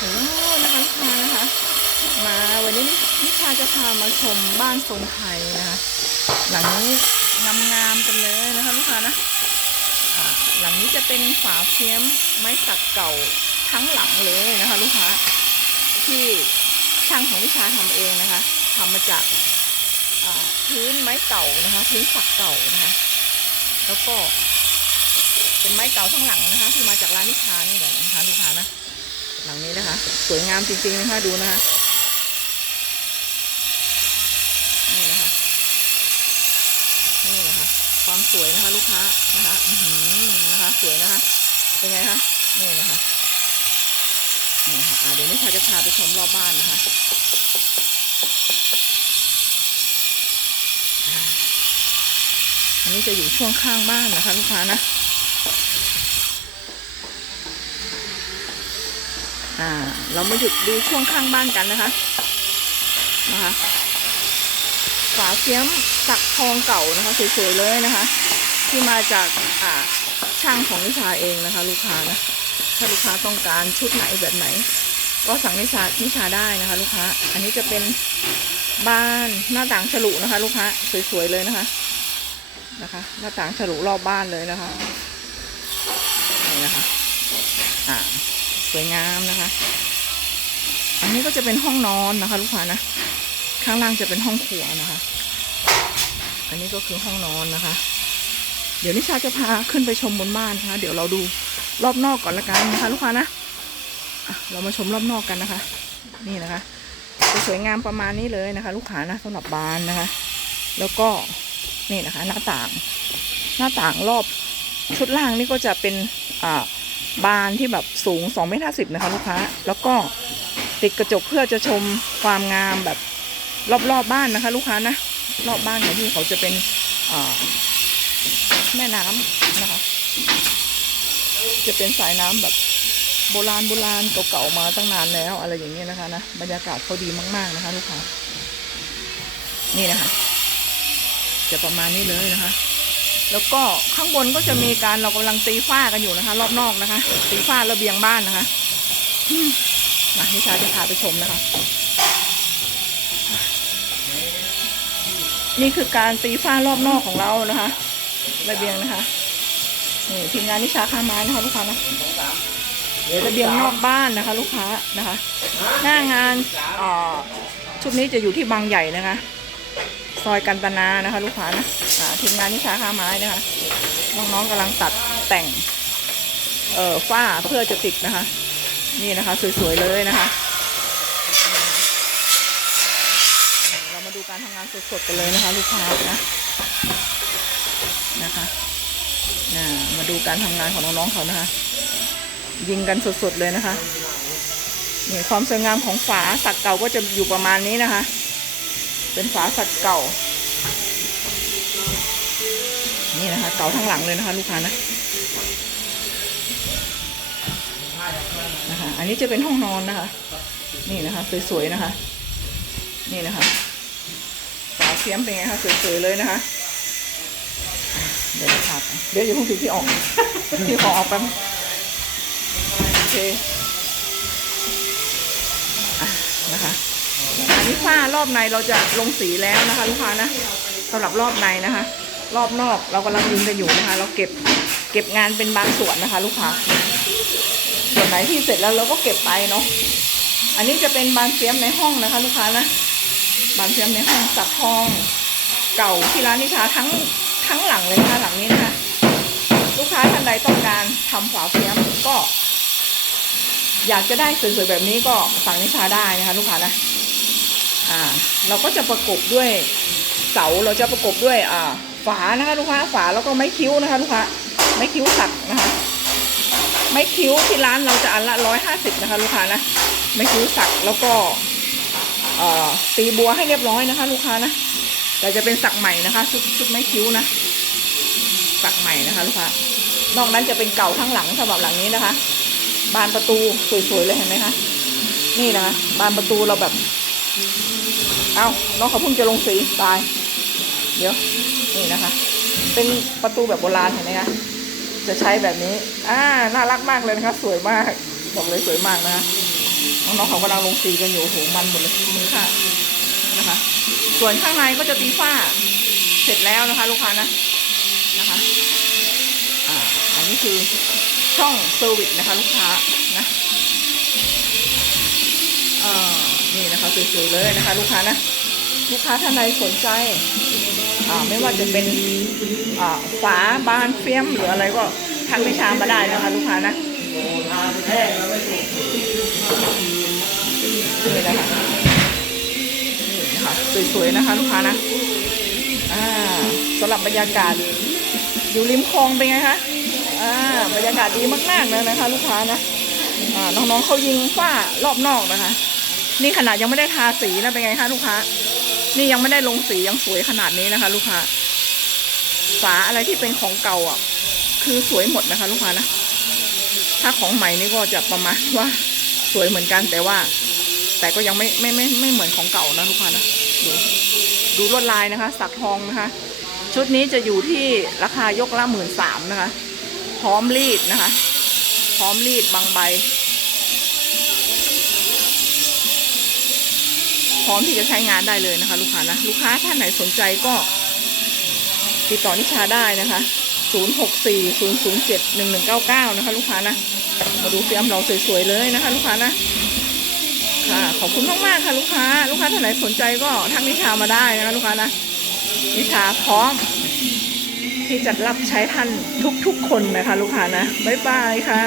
ฮัลโหลนะคะลูกค้านะคะ มาวันนี้นิชาจะพามาชมบ้านทรงไทยนะคะ หลังนี้งามๆกันเลยนะคะลูกค้านะหลังนี้จะเป็นฝาเฟียมไม้สักเก่าทั้งหลังเลยนะคะ ลูกค้าที่ช่างของนิชาทำเองนะคะทำมาจากพื้นไม้เก่านะคะ พื้นสักเก่านะคะ แล้วก็เป็นไม้เก่าข้างหลังนะคะ ที่มาจากร้านนิชานี่แหละนะคะลูกค้านะ หลังนี้นะคะ สวยงามจริงๆนะคะดูนะคะนี่นะคะนี่นะคะ ความสวยนะคะลูกค้านะคะอืนะคะ สวยนะคะ เป็นไงคะนี่นะคะนี่นะคะอ่าเดี๋ยวนิชาจะพาไปชมรอบบ้านนะคะอันนี้จะอยู่ช่วงข้างบ้านนะคะลูกค้านะ อ่า เรามาหยุดดูช่วงข้างบ้านกันนะคะนะคะฝาเฟียมสักทองเก่านะคะสวยๆเลยนะคะ ที่มาจากอ่าช่างของนิชาเองนะคะ ลูกค้านะถ้าลูกค้าต้องการชุดไหนแบบไหน ก็สั่งนิชานิชาได้นะคะ ลูกค้า อันนี้จะเป็นบ้านหน้าต่างฉลุนะคะ ลูกค้าสวยๆเลยนะคะนะคะ หน้าต่างฉลุรอบบ้านเลยนะคะนี่นะคะอ่า สวยงามนะคะ อันนี้ก็จะเป็นห้องนอนนะคะ ลูกค้านะข้างล่างจะเป็นห้องครัวนะคะ อันนี้ก็คือห้องนอนนะคะ เดี๋ยวนิชาจะพาขึ้นไปชมบนบ้านนะคะ เดี๋ยวเราดูรอบนอกก่อนละกันนะคะ ลูกค้านะเรามาชมรอบนอกกันนะคะ นี่นะคะจะสวยงามประมาณนี้เลยนะคะ ลูกค้านะสำหรับบานนะคะ แล้วก็นี่นะคะ หน้าต่าง หน้าต่างรอบชุดล่างนี่ก็จะเป็นอ่า บานที่แบบสูง2เมตรห้าสิบนะคะลูกค้า แล้วก็ติดกระจกเพื่อจะชมความงามแบบรอบๆบบ้านนะคะ ลูกค้านะรอบบ้านของที่เขาจะเป็นแม่น้ำนะคะ จะเป็นสายน้ำแบบโบราณโบราณเก่าๆมาตั้งนานแล้วอะไรอย่างเงี้ยนะคะนะบรรยากาศเขาดีมากๆนะคะ ลูกค้า นี่นะคะ จะประมาณนี้เลยนะคะ แล้วก็ข้างบนก็จะมีการเรากำลังตีฝ้ากันอยู่นะคะ รอบนอกนะคะ ตีฝ้าระเบียงบ้านนะคะมาให้ชาจะพาไปชมนะคะ นี่คือการตีฝ้ารอบนอกของเรานะคะระเบียงนะคะนี่ทีมงานนิชาข้าไม้นะคะลูกค้านะระเบียงนอกบ้านนะคะ ลูกค้านะคะ หน้างานอ่อชุดนี้จะอยู่ที่บางใหญ่นะคะ ซอยกันตนานะคะลูกค้านะทีมงานนิชาค้าไม้นะคะน้องๆกำลังตัดแต่ง เอ่อฝ้าเพื่อจะติดนะคะ นี่นะคะ สวยๆเลยนะคะ เรามาดูการทำงานสดๆกันเลยนะคะ ลูกค้านะนะคะมาดูการทำงานของน้องๆเขานะคะ ยิงกันสดๆเลยนะคะนี่ความสวยงามของฝาสักเก่าก็จะอยู่ประมาณนี้นะคะ เป็นฝาสักเก่า นี่นะคะ เก่าทั้งหลังเลยนะคะ ลูกค้านะนะคะ อันนี้จะเป็นห้องนอนนะคะ นี่นะคะ สวยๆนะคะ นี่นะคะฝาเทียมเป็นไงคะสวยๆเลยนะคะ เดี๋ยวนะครับเดี๋ยวอย่าเพิ่งถือที่ออกที่ขอออกแป๊บโอเค นี้ฝ้ารอบในเราจะลงสีแล้วนะคะลูกค้านะสำหรับรอบในนะคะ รอบนอกเรากำลังยิงกันอยู่นะคะ เราเก็บเก็บงานเป็นบางส่วนนะคะ ลูกค้า ส่วนไหนที่เสร็จแล้วเราก็เก็บไปเนาะอันนี้จะเป็นบานเฟียมในห้องนะคะ ลูกค้านะบานเฟียมในห้องสับทอง เก่าที่ร้านนิชาทั้งทั้งหลังเลยนะคะหลังนี้นะคะลูกค้าท่านใดต้องการทำฝาเฟียมก็ อยากจะได้สวยๆแบบนี้ก็สั่งนิชาได้นะคะ ลูกค้านะ อ่าเราก็จะประกบด้วยเสาเราจะประกบด้วยอ่าฝานะคะลูกค้าฝาแล้วก็ไม้คิ้วนะคะลูกค้าไม้คิ้วสักนะคะไม้คิ้วที่ร้านเราจะอันละร้อยห้าสิบนะคะลูกค้านะไม้คิ้วสักแล้วก็เอ่อตีบัวให้เรียบร้อยนะคะ ลูกค้านะแต่จะเป็นสักใหม่นะคะ ชุดชุดไม้คิ้วนะสักใหม่นะคะลูกค้านอกนั้นจะเป็นเก่าทั้งหลังสำหรับหลังนี้นะคะ บานประตูสวยๆเลยเห็นไหมคะนี่นะคะบานประตูเราแบบ เอาน้องเขาเพิ่งจะลงสีตาย เดี๋ยว นี่นะคะ เป็นประตูแบบโบราณเห็นไหมคะจะใช้แบบนี้ อ่า น่ารักมากเลยนะคะ สวยมาก บอกเลยสวยมากนะคะ น้องๆเขากำลังลงสีกันอยู่โอ้โหมันหมดเลยมือค่ะนะคะ ส่วนข้างในก็จะตีฝ้า เสร็จแล้วนะคะ ลูกค้านะ นะคะ อ่า อันนี้คือช่องเซอร์วิสนะคะ ลูกค้านะ นี่นะคะสวยๆเลยนะคะ ลูกค้านะลูกค้าท่านใดสนใจไม่ว่าจะเป็นอ่าฝาบานเฟียมหรืออะไรก็ทักวิชามาได้นะคะลูกค้านะนี่นะคะนี่นะคะสวยๆนะคะลูกค้านะสำหรับบรรยากาศอยู่ริมคลองเป็นไงคะบรรยากาศดีมากๆเลยนะคะ ลูกค้านะน้องๆเขายิงฝ้ารอบนอกนะคะ นี่ขนาดยังไม่ได้ทาสีนะเป็นไงคะลูกค้า นี่ยังไม่ได้ลงสียังสวยขนาดนี้นะคะ ลูกค้า ฝาอะไรที่เป็นของเก่าอะ คือสวยหมดนะคะ ลูกค้านะ ถ้าของใหม่นี่ก็จะประมาณว่าสวยเหมือนกันแต่ว่า แต่ก็ยังไม่ไม่ไม่ไม่เหมือนของเก่านะลูกค้านะดูดูลวดลายนะคะ สักทองนะคะ ชุดนี้จะอยู่ที่ราคายกละหมื่นสามนะคะ พร้อมรีดนะคะ พร้อมรีดบางใบ พร้อมที่จะใช้งานได้เลยนะคะ ลูกค้านะลูกค้าท่านไหนสนใจก็ ติดต่อนิชาได้นะคะ 0640071199 นะคะ ลูกค้านะมาดูเฟียมเราสวยๆเลยนะคะ ลูกค้านะค่ะขอบคุณมากๆค่ะลูกค้า ลูกค้าท่านไหนสนใจก็ทักนิชามาได้นะคะ ลูกค้านะนิชาพร้อม ที่จะรับใช้ท่านทุกๆคนนะคะ ลูกค้านะบ๊ายบายค่ะ